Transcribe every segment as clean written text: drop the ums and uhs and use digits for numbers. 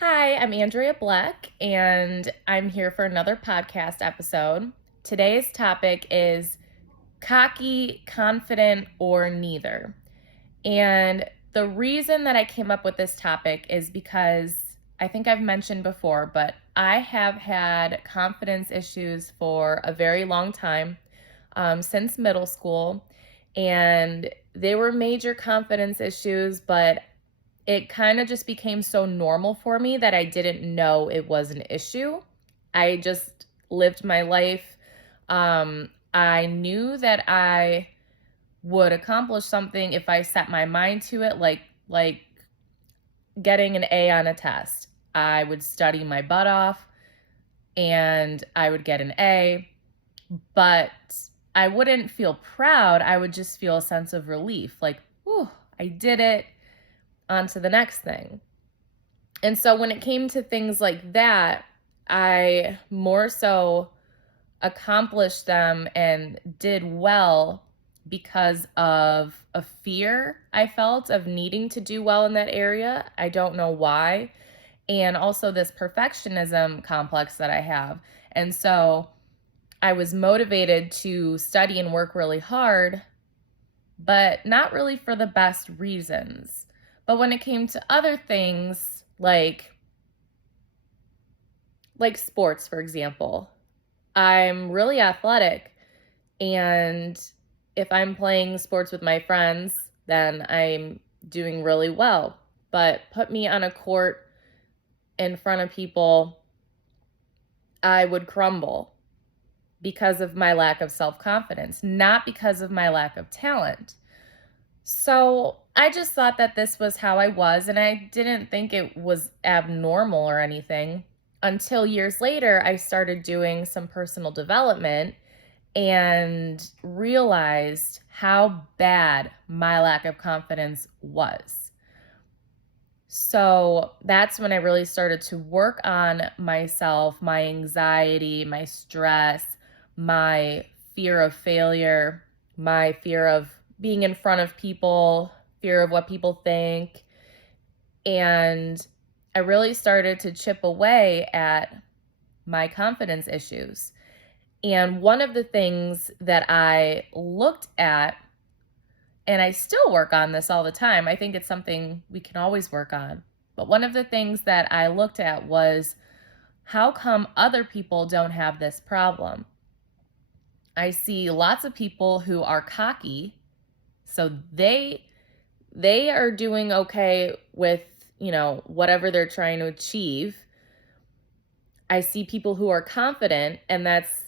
Hi, I'm Andrea Black, and I'm here for another podcast episode. Today's topic is cocky, confident, or neither. And the reason that I came up with this topic is because I think I've mentioned before, but I have had confidence issues for a very long time, since middle school. And they were major confidence issues, but it kind of just became so normal for me that I didn't know it was an issue. I just lived my life. I knew that I would accomplish something if I set my mind to it, like getting an A on a test. I would study my butt off and I would get an A, but I wouldn't feel proud. I would just feel a sense of relief, like, "Whew, I did it. On to the next thing." And so when it came to things like that, I more so accomplished them and did well because of a fear I felt of needing to do well in that area. I don't know why. And also this perfectionism complex that I have. And so I was motivated to study and work really hard, but not really for the best reasons. But when it came to other things like sports, for example, I'm really athletic, and if I'm playing sports with my friends, then I'm doing really well. But put me on a court in front of people, I would crumble because of my lack of self-confidence, not because of my lack of talent. So I just thought that this was how I was, and I didn't think it was abnormal or anything until years later I started doing some personal development and realized how bad my lack of confidence was. So that's when I really started to work on myself, my anxiety, my stress, my fear of failure, my fear of being in front of people, fear of what people think. And I really started to chip away at my confidence issues. And one of the things that I looked at, and I still work on this all the time, I think it's something we can always work on. But one of the things that I looked at was, how come other people don't have this problem? I see lots of people who are cocky, so they are doing okay with, whatever they're trying to achieve. I see people who are confident, and that's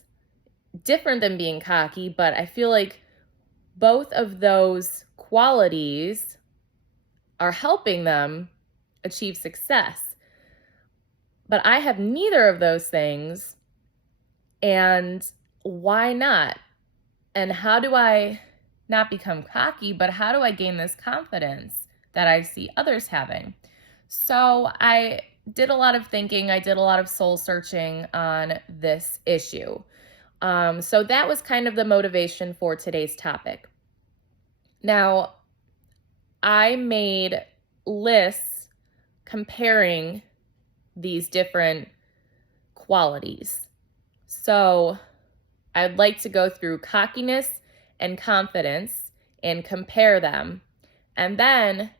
different than being cocky, but I feel like both of those qualities are helping them achieve success. But I have neither of those things, and why not? And how do I not become cocky, but how do I gain this confidence that I see others having? So I did a lot of thinking. I did a lot of soul searching on this issue. So that was kind of the motivation for today's topic. Now, I made lists comparing these different qualities. So I'd like to go through cockiness and confidence and compare them, and then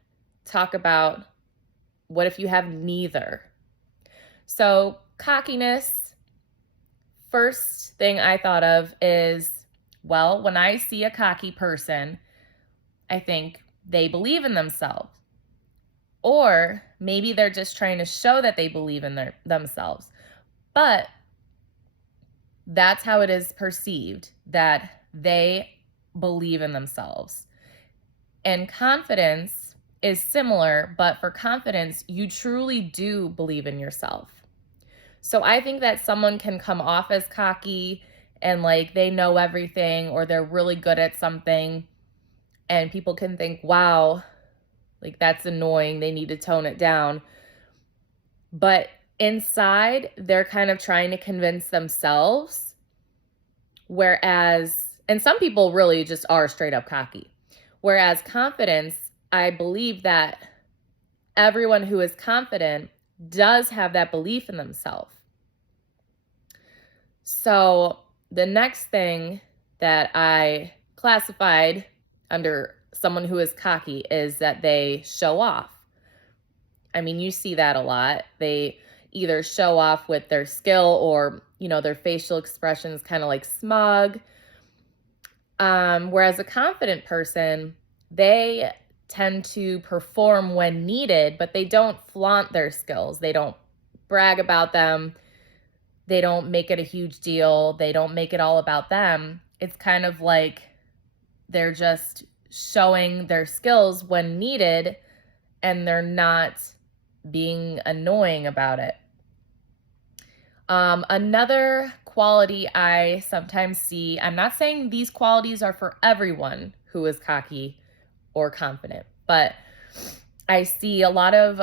talk about what if you have neither. So cockiness, first thing I thought of is, well, when I see a cocky person, I think they believe in themselves. Or maybe they're just trying to show that they believe in themselves. But that's how it is perceived, that they believe in themselves. And confidence is similar, but for confidence, you truly do believe in yourself. So I think that someone can come off as cocky and like they know everything, or they're really good at something, and people can think, wow, like that's annoying, they need to tone it down. But inside, they're kind of trying to convince themselves. And some people really just are straight up cocky. Whereas confidence, I believe that everyone who is confident does have that belief in themselves. So the next thing that I classified under someone who is cocky is that they show off. I mean, you see that a lot. They either show off with their skill or, their facial expressions kind of like smug. Whereas a confident person, they tend to perform when needed, but they don't flaunt their skills. They don't brag about them. They don't make it a huge deal. They don't make it all about them. It's kind of like they're just showing their skills when needed, and they're not being annoying about it. Another quality I sometimes see, I'm not saying these qualities are for everyone who is cocky or confident, but I see a lot of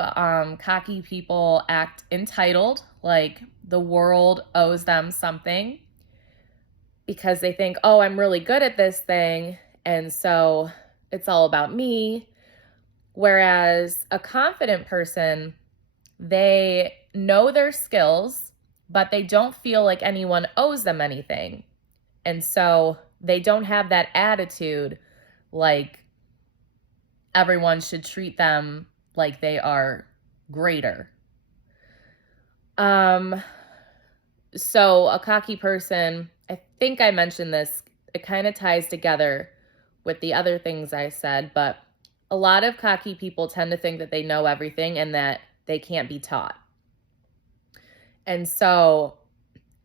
cocky people act entitled, like the world owes them something because they think, oh, I'm really good at this thing, and so it's all about me. Whereas a confident person, they know their skills, but they don't feel like anyone owes them anything. And so they don't have that attitude like everyone should treat them like they are greater. So a cocky person, I think I mentioned this, it kind of ties together with the other things I said, but a lot of cocky people tend to think that they know everything and that they can't be taught. And so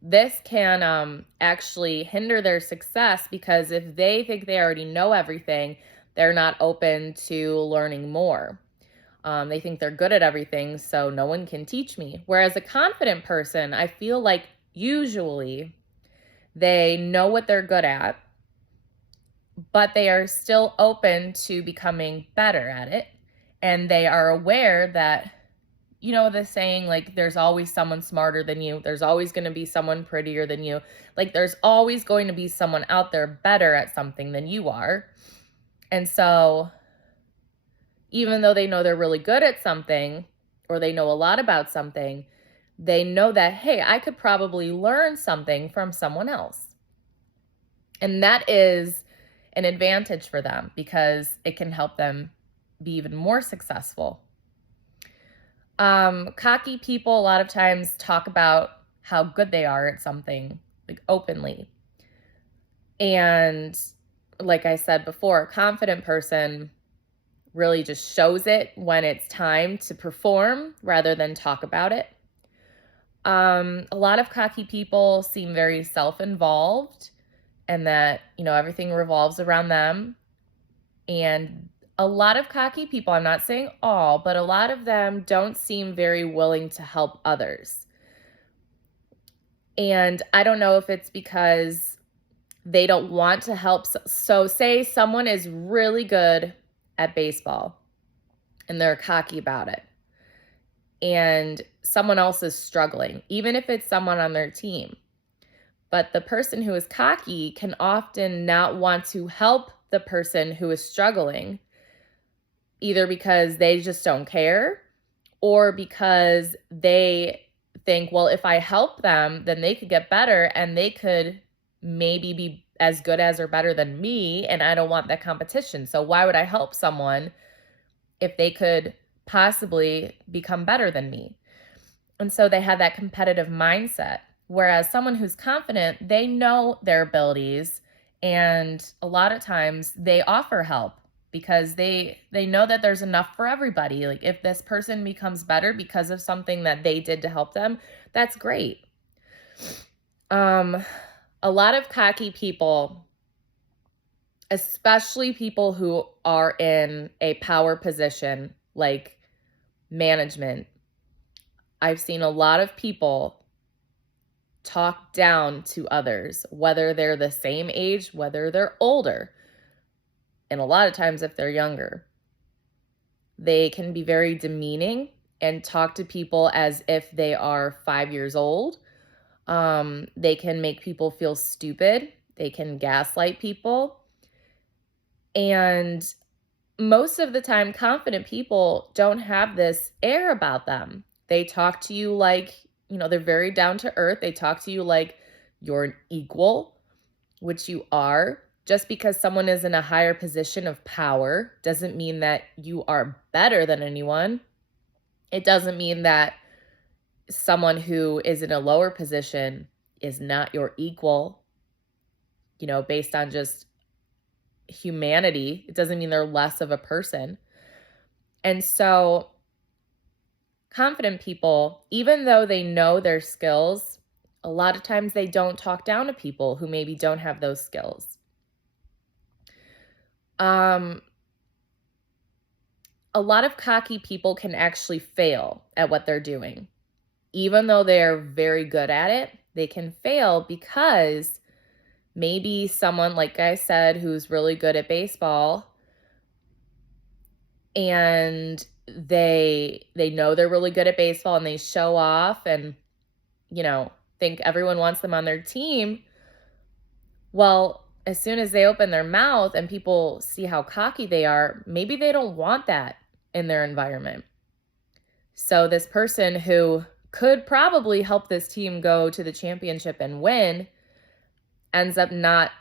this can actually hinder their success because if they think they already know everything, they're not open to learning more. They think they're good at everything, so no one can teach me. Whereas a confident person, I feel like usually they know what they're good at, but they are still open to becoming better at it. And they are aware that, the saying, like, there's always someone smarter than you. There's always going to be someone prettier than you. Like, there's always going to be someone out there better at something than you are. And so even though they know they're really good at something or they know a lot about something, they know that, hey, I could probably learn something from someone else. And that is an advantage for them because it can help them be even more successful. Cocky people a lot of times talk about how good they are at something, like openly. And like I said before, a confident person really just shows it when it's time to perform rather than talk about it. A lot of cocky people seem very self-involved and that, everything revolves around them. And a lot of cocky people, I'm not saying all, but a lot of them don't seem very willing to help others. And I don't know if it's because they don't want to help. So say someone is really good at baseball and they're cocky about it, and someone else is struggling, even if it's someone on their team. But the person who is cocky can often not want to help the person who is struggling, either because they just don't care or because they think, well, if I help them, then they could get better and they could maybe be as good as or better than me, and I don't want that competition. So why would I help someone if they could possibly become better than me? And so they have that competitive mindset. Whereas someone who's confident, they know their abilities, and a lot of times they offer help because they know that there's enough for everybody. Like if this person becomes better because of something that they did to help them, that's great. A lot of cocky people, especially people who are in a power position like management, I've seen a lot of people talk down to others, whether they're the same age, whether they're older, and a lot of times if they're younger. They can be very demeaning and talk to people as if they are 5 years old. They can make people feel stupid. They can gaslight people. And most of the time, confident people don't have this air about them. They talk to you like, they're very down to earth. They talk to you like you're an equal, which you are. Just because someone is in a higher position of power doesn't mean that you are better than anyone. It doesn't mean that someone who is in a lower position is not your equal, based on just humanity. It doesn't mean they're less of a person. And so confident people, even though they know their skills, a lot of times they don't talk down to people who maybe don't have those skills. A lot of cocky people can actually fail at what they're doing. Even though they're very good at it, they can fail because maybe someone, like I said, who's really good at baseball, and they know they're really good at baseball and they show off and, think everyone wants them on their team. Well, as soon as they open their mouth and people see how cocky they are, maybe they don't want that in their environment. So this person who could probably help this team go to the championship and win ends up not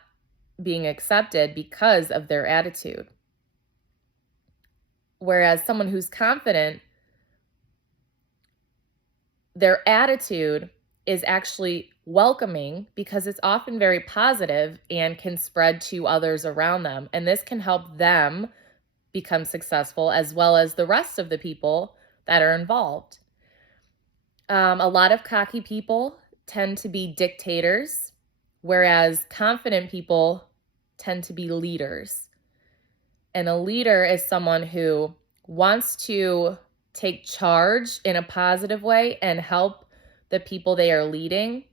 being accepted because of their attitude. Whereas someone who's confident, their attitude is actually welcoming because it's often very positive and can spread to others around them. And this can help them become successful as well as the rest of the people that are involved. A lot of cocky people tend to be dictators, whereas confident people tend to be leaders. And a leader is someone who wants to take charge in a positive way and help the people they are leading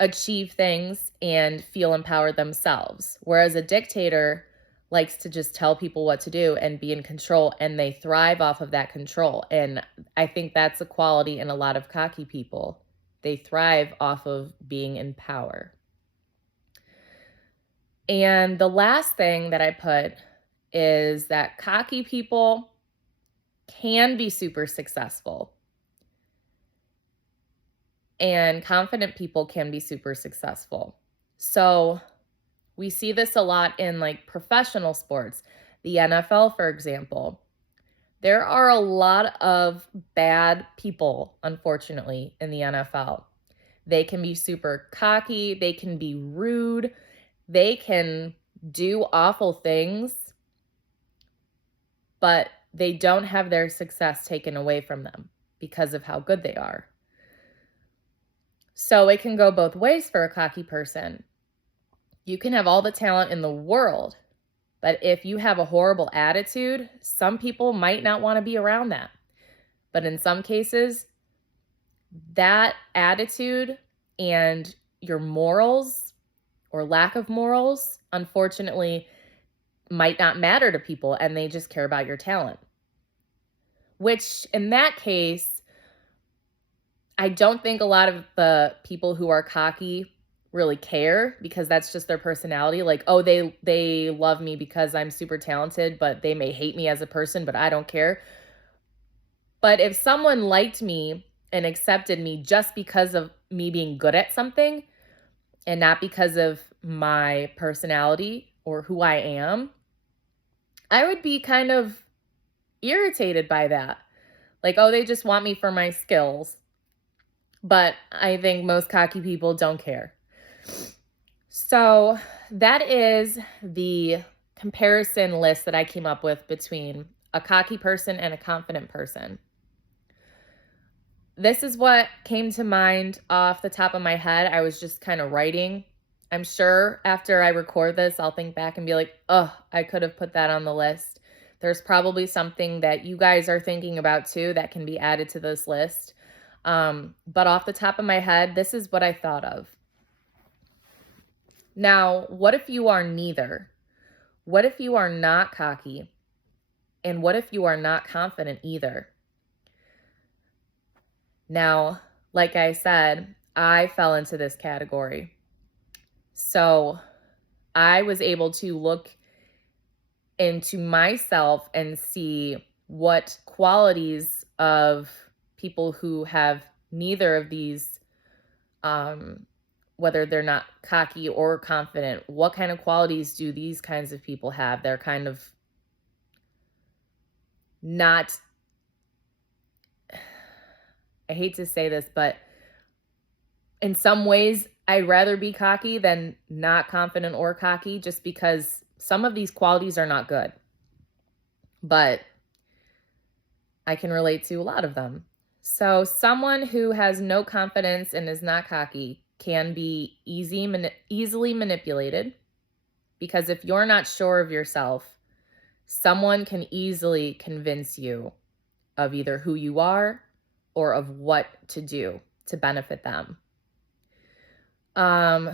achieve things and feel empowered themselves. Whereas a dictator likes to just tell people what to do and be in control, and they thrive off of that control. And I think that's a quality in a lot of cocky people. They thrive off of being in power. And the last thing that I put is that cocky people can be super successful. And confident people can be super successful. So we see this a lot in like professional sports. The NFL, for example. There are a lot of bad people, unfortunately, in the NFL. They can be super cocky. They can be rude. They can do awful things, but they don't have their success taken away from them because of how good they are. So it can go both ways for a cocky person. You can have all the talent in the world, but if you have a horrible attitude, some people might not want to be around that. But in some cases, that attitude and your morals or lack of morals, unfortunately, might not matter to people, and they just care about your talent. Which, in that case, I don't think a lot of the people who are cocky really care, because that's just their personality. Like, oh, they love me because I'm super talented, but they may hate me as a person, but I don't care. But if someone liked me and accepted me just because of me being good at something and not because of my personality or who I am, I would be kind of irritated by that. Like, oh, they just want me for my skills. But I think most cocky people don't care. So that is the comparison list that I came up with between a cocky person and a confident person. This is what came to mind off the top of my head. I was just kind of writing. I'm sure after I record this, I'll think back and be like, oh, I could have put that on the list. There's probably something that you guys are thinking about too that can be added to this list. But off the top of my head, this is what I thought of. Now, what if you are neither? What if you are not cocky? And what if you are not confident either? Now, like I said, I fell into this category. So I was able to look into myself and see what qualities of people who have neither of these, um, whether they're not cocky or confident, what kind of qualities do these kinds of people have? They're kind of not, I hate to say this, but in some ways, I'd rather be cocky than not confident or cocky just because some of these qualities are not good, but I can relate to a lot of them. So, someone who has no confidence and is not cocky can be easily manipulated because if you're not sure of yourself, someone can easily convince you of either who you are or of what to do to benefit them. Um,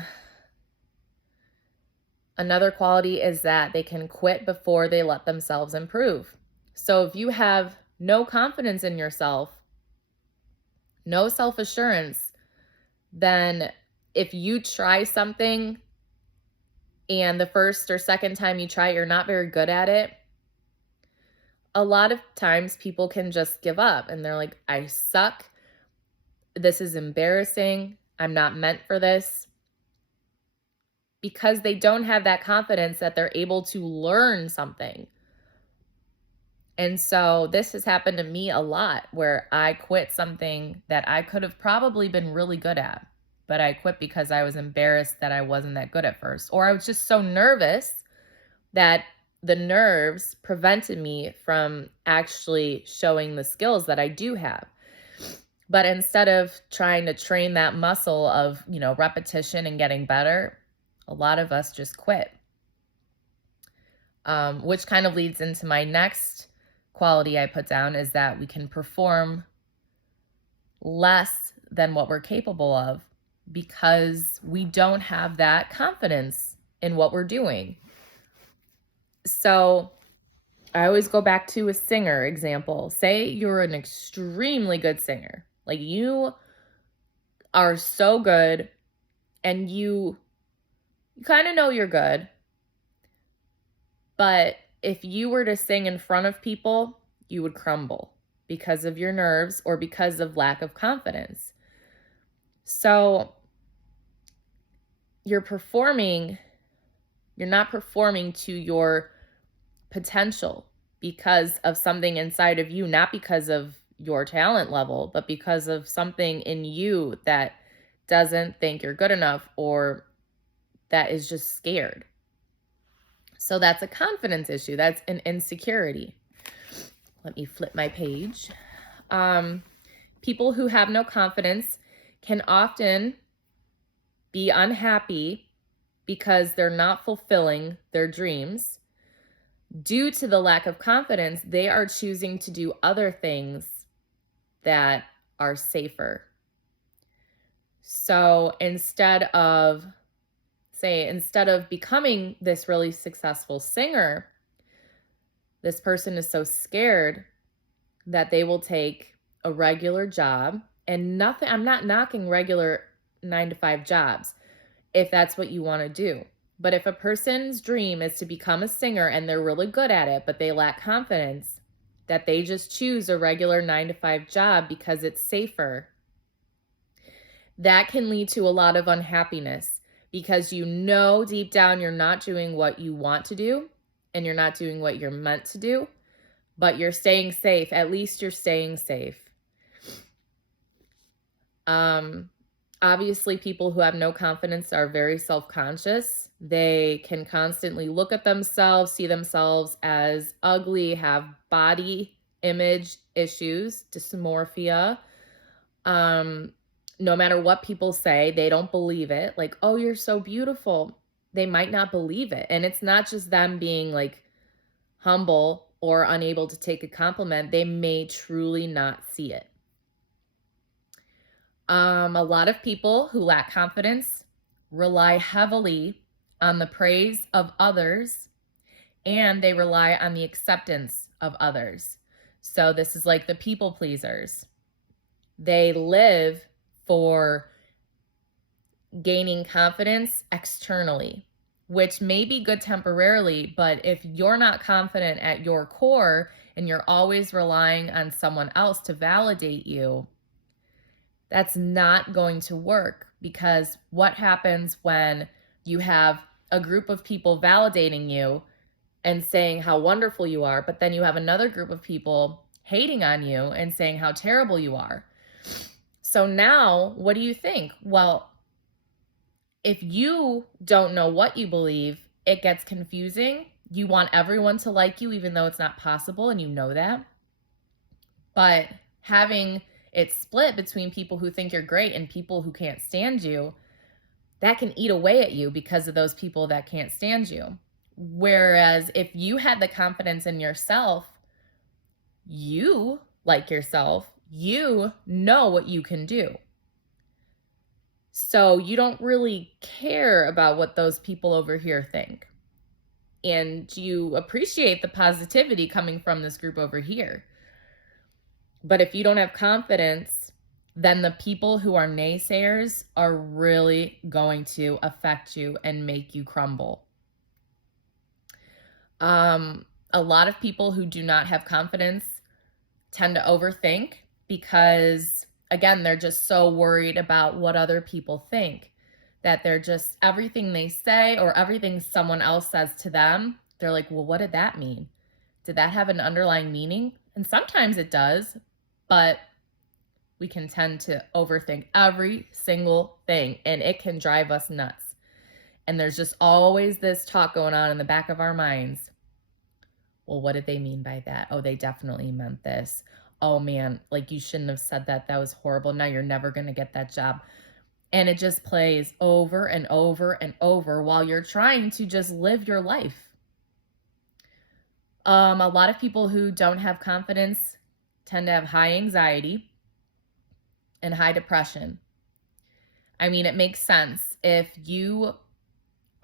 Another quality is that they can quit before they let themselves improve. So if you have no confidence in yourself, no self assurance, then if you try something and the first or second time you try it, you're not very good at it, a lot of times people can just give up and they're like, I suck. This is embarrassing. I'm not meant for this. Because they don't have that confidence that they're able to learn something. And so this has happened to me a lot where I quit something that I could have probably been really good at, but I quit because I was embarrassed that I wasn't that good at first. Or I was just so nervous that the nerves prevented me from actually showing the skills that I do have. But instead of trying to train that muscle of, repetition and getting better, a lot of us just quit. Which kind of leads into my next quality I put down is that we can perform less than what we're capable of because we don't have that confidence in what we're doing. So I always go back to a singer example. Say you're an extremely good singer. Like you are so good and you kind of know you're good. But if you were to sing in front of people, you would crumble because of your nerves or because of lack of confidence. So you're not performing to your potential because of something inside of you, not because of your talent level, but because of something in you that doesn't think you're good enough or that is just scared. So that's a confidence issue. That's an insecurity. Let me flip my page. People who have no confidence can often be unhappy because they're not fulfilling their dreams. Due to the lack of confidence, they are choosing to do other things that are safer. So instead of becoming this really successful singer, this person is so scared that they will take a regular job and I'm not knocking regular 9-to-5 jobs if that's what you want to do. But if a person's dream is to become a singer and they're really good at it, but they lack confidence, that they just choose a regular 9-to-5 job because it's safer, that can lead to a lot of unhappiness because deep down you're not doing what you want to do and you're not doing what you're meant to do, but you're staying safe. At least you're staying safe. Obviously, people who have no confidence are very self-conscious. They can constantly look at themselves, see themselves as ugly, have body image issues, dysmorphia. No matter what people say, they don't believe it. Like, oh, you're so beautiful. They might not believe it. And it's not just them being like humble or unable to take a compliment. They may truly not see it. A lot of people who lack confidence rely heavily on the praise of others and they rely on the acceptance of others. So this is like the people pleasers. They live for gaining confidence externally, which may be good temporarily, but if you're not confident at your core and you're always relying on someone else to validate you, that's not going to work, because what happens when you have a group of people validating you and saying how wonderful you are, but then you have another group of people hating on you and saying how terrible you are? So now, what do you think? Well, if you don't know what you believe, it gets confusing. You want everyone to like you, even though it's not possible, and you know that. But having it split between people who think you're great and people who can't stand you, that can eat away at you because of those people that can't stand you. Whereas if you had the confidence in yourself, you like yourself, you know what you can do. So you don't really care about what those people over here think. And you appreciate the positivity coming from this group over here. But if you don't have confidence, then the people who are naysayers are really going to affect you and make you crumble. A lot of people who do not have confidence tend to overthink because, again, they're just so worried about what other people think that they're just, everything they say or everything someone else says to them, they're like, well, what did that mean? Did that have an underlying meaning? And sometimes it does, but we can tend to overthink every single thing, and it can drive us nuts. And there's just always this talk going on in the back of our minds. Well, what did they mean by that? Oh, they definitely meant this. Oh man, like you shouldn't have said that. That was horrible. Now you're never going to get that job. And it just plays over and over and over while you're trying to just live your life. A lot of people who don't have confidence tend to have high anxiety and high depression. I mean, it makes sense. If you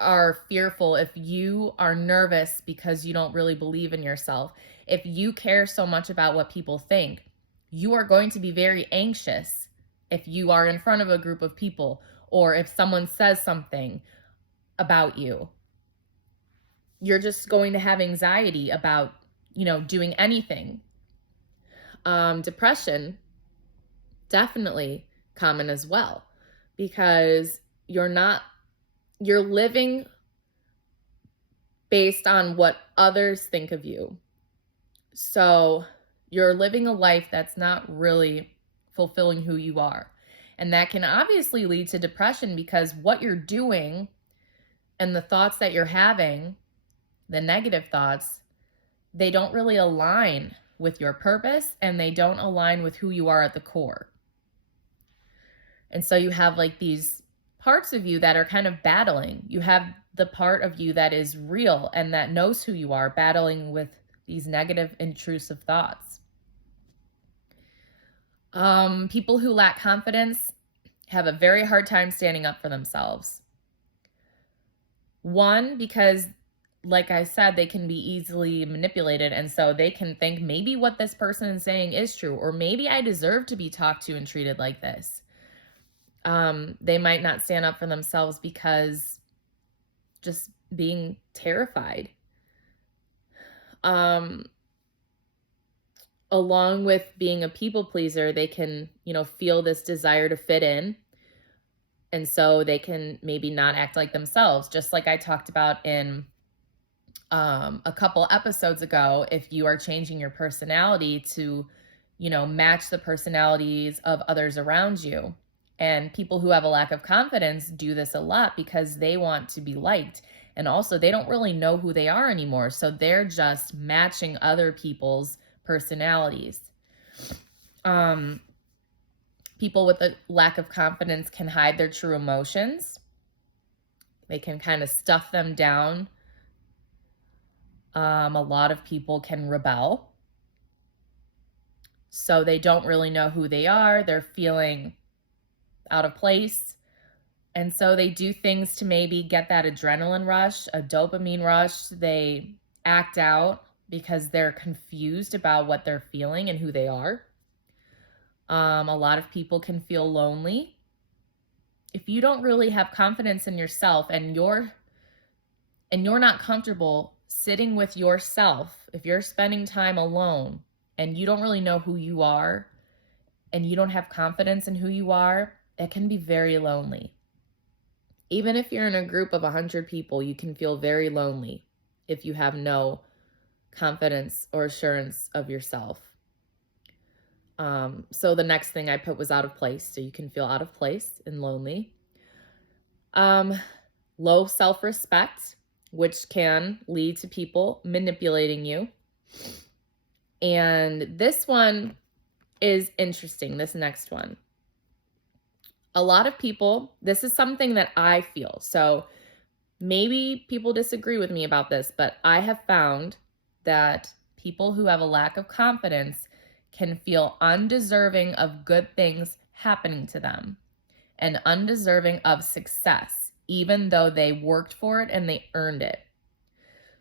are fearful, if you are nervous because you don't really believe in yourself, if you care so much about what people think, you are going to be very anxious if you are in front of a group of people, or if someone says something about you. You're just going to have anxiety about, doing anything. Depression, definitely common as well, because you're living based on what others think of you. So you're living a life that's not really fulfilling who you are. And that can obviously lead to depression, because what you're doing and the thoughts that you're having, the negative thoughts, they don't really align with your purpose, and they don't align with who you are at the core. And so you have like these parts of you that are kind of battling. You have the part of you that is real and that knows who you are, battling with these negative, intrusive thoughts. People who lack confidence have a very hard time standing up for themselves. One, because like I said, they can be easily manipulated. And so they can think maybe what this person is saying is true, or maybe I deserve to be talked to and treated like this. They might not stand up for themselves because just being terrified. Along with being a people pleaser, they can, feel this desire to fit in. And so they can maybe not act like themselves, just like I talked about in a couple episodes ago. If you are changing your personality to, match the personalities of others around you. And people who have a lack of confidence do this a lot because they want to be liked. And also they don't really know who they are anymore. So they're just matching other people's personalities. People with a lack of confidence can hide their true emotions. They can kind of stuff them down. A lot of people can rebel. So they don't really know who they are. They're feeling out of place. And so they do things to maybe get that adrenaline rush, a dopamine rush. They act out because they're confused about what they're feeling and who they are. A lot of people can feel lonely. If you don't really have confidence in yourself and you're not comfortable sitting with yourself, if you're spending time alone and you don't really know who you are and you don't have confidence in who you are, it can be very lonely. Even if you're in a group of 100 people, you can feel very lonely if you have no confidence or assurance of yourself. So the next thing I put was out of place. So you can feel out of place and lonely. Low self-respect, which can lead to people manipulating you. And this one is interesting, this next one. A lot of people, this is something that I feel. So maybe people disagree with me about this, but I have found that people who have a lack of confidence can feel undeserving of good things happening to them and undeserving of success, even though they worked for it and they earned it.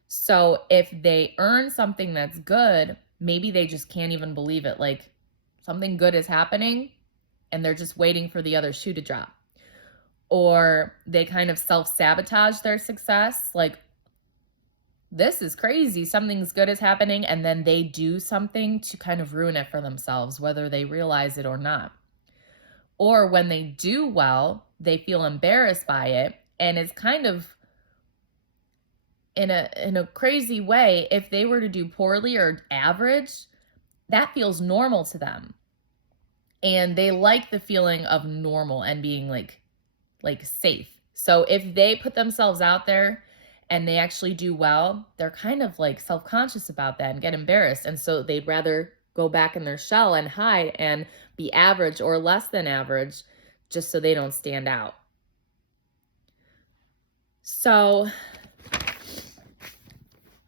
So if they earn something that's good, maybe they just can't even believe it. Like something good is happening and they're just waiting for the other shoe to drop. Or they kind of self-sabotage their success. Like, this is crazy. Something's good is happening, and then they do something to kind of ruin it for themselves, whether they realize it or not. Or when they do well, they feel embarrassed by it, and it's kind of in a crazy way. If they were to do poorly or average, that feels normal to them. And they like the feeling of normal and being like safe. So if they put themselves out there and they actually do well, they're kind of like self-conscious about that and get embarrassed. And so they'd rather go back in their shell and hide and be average or less than average just so they don't stand out. So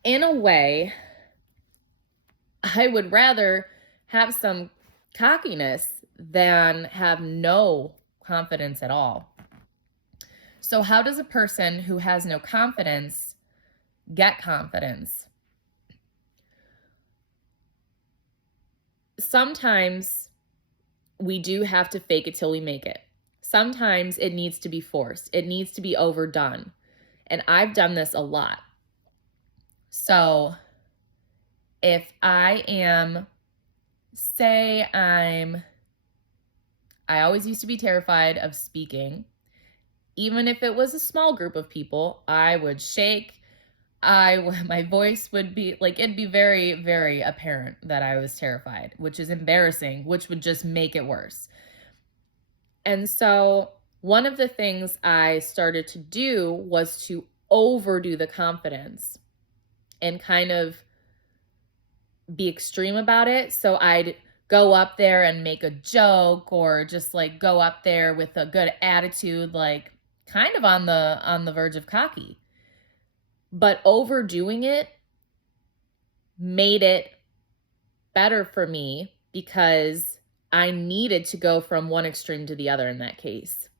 in a way, I would rather have some cockiness than have no confidence at all. So how does a person who has no confidence get confidence? Sometimes we do have to fake it till we make it. Sometimes it needs to be forced. It needs to be overdone. And I've done this a lot. So if I am, I always used to be terrified of speaking. Even if it was a small group of people, I would shake. My voice would be like, it'd be very, very apparent that I was terrified, which is embarrassing, which would just make it worse. And so one of the things I started to do was to overdo the confidence and kind of be extreme about it. So I'd go up there and make a joke or just like go up there with a good attitude, like kind of on the verge of cocky. But overdoing it made it better for me because I needed to go from one extreme to the other in that case.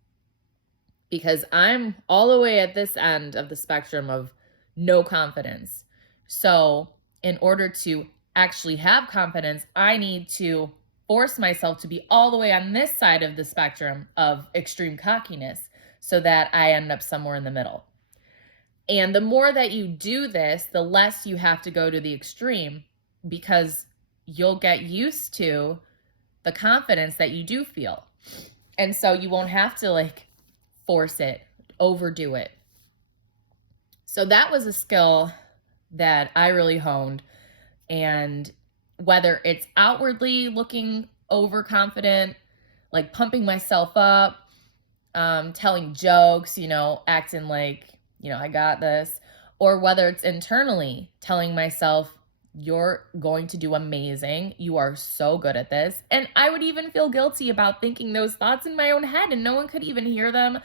Because I'm all the way at this end of the spectrum of no confidence. So in order to actually have confidence, I need to force myself to be all the way on this side of the spectrum of extreme cockiness so that I end up somewhere in the middle. And the more that you do this, the less you have to go to the extreme because you'll get used to the confidence that you do feel. And so you won't have to like force it, overdo it. So that was a skill that I really honed. And whether it's outwardly looking overconfident, like pumping myself up, telling jokes, acting like, I got this, or whether it's internally telling myself, you're going to do amazing. You are so good at this. And I would even feel guilty about thinking those thoughts in my own head and no one could even hear them.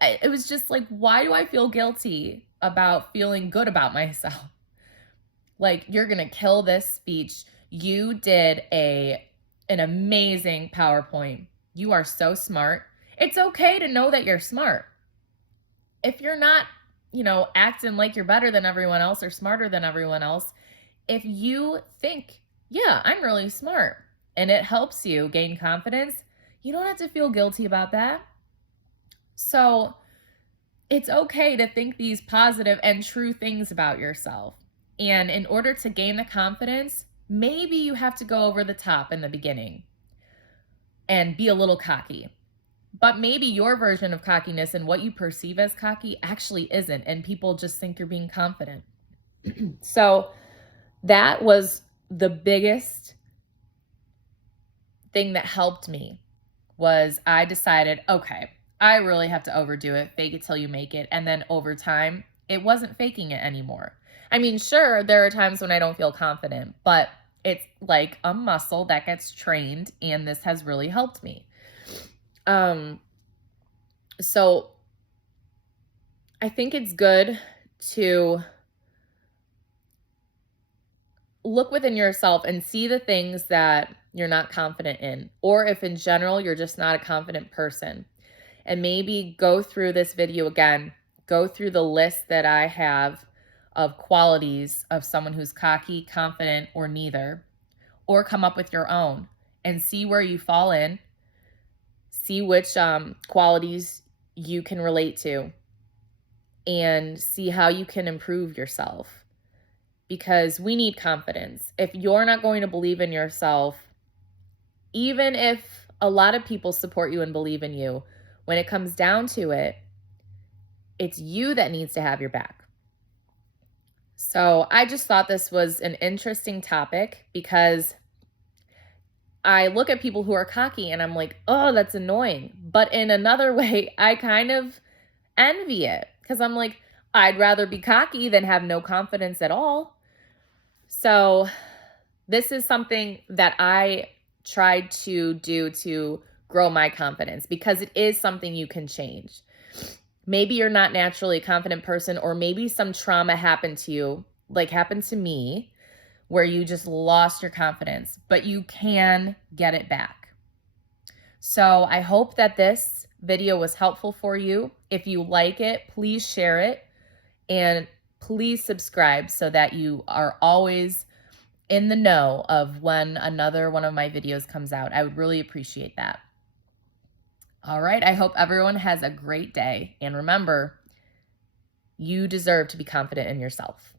It was just like, why do I feel guilty about feeling good about myself? Like, you're going to kill this speech. You did an amazing PowerPoint. You are so smart. It's okay to know that you're smart. If you're not, acting like you're better than everyone else or smarter than everyone else, if you think, yeah, I'm really smart, and it helps you gain confidence, you don't have to feel guilty about that. So It's okay to think these positive and true things about yourself. And in order to gain the confidence, maybe you have to go over the top in the beginning and be a little cocky. But maybe your version of cockiness and what you perceive as cocky actually isn't, and people just think you're being confident. So that was the biggest thing that helped me was I decided, okay, I really have to overdo it, fake it till you make it. And then over time, it wasn't faking it anymore. I mean, sure, there are times when I don't feel confident, but it's like a muscle that gets trained, and this has really helped me. So I think it's good to look within yourself and see the things that you're not confident in, or if in general you're just not a confident person. And maybe go through this video again, go through the list that I have of qualities of someone who's cocky, confident, or neither, or come up with your own and see where you fall in, see which qualities you can relate to, and see how you can improve yourself. Because we need confidence. If you're not going to believe in yourself, even if a lot of people support you and believe in you, when it comes down to it, it's you that needs to have your back. So I just thought this was an interesting topic because I look at people who are cocky and I'm like, oh, that's annoying. But in another way, I kind of envy it because I'm like, I'd rather be cocky than have no confidence at all. So this is something that I tried to do to grow my confidence because it is something you can change. Maybe you're not naturally a confident person, or maybe some trauma happened to you, like happened to me, where you just lost your confidence, but you can get it back. So I hope that this video was helpful for you. If you like it, please share it, and please subscribe so that you are always in the know of when another one of my videos comes out. I would really appreciate that. All right, I hope everyone has a great day. And remember, you deserve to be confident in yourself.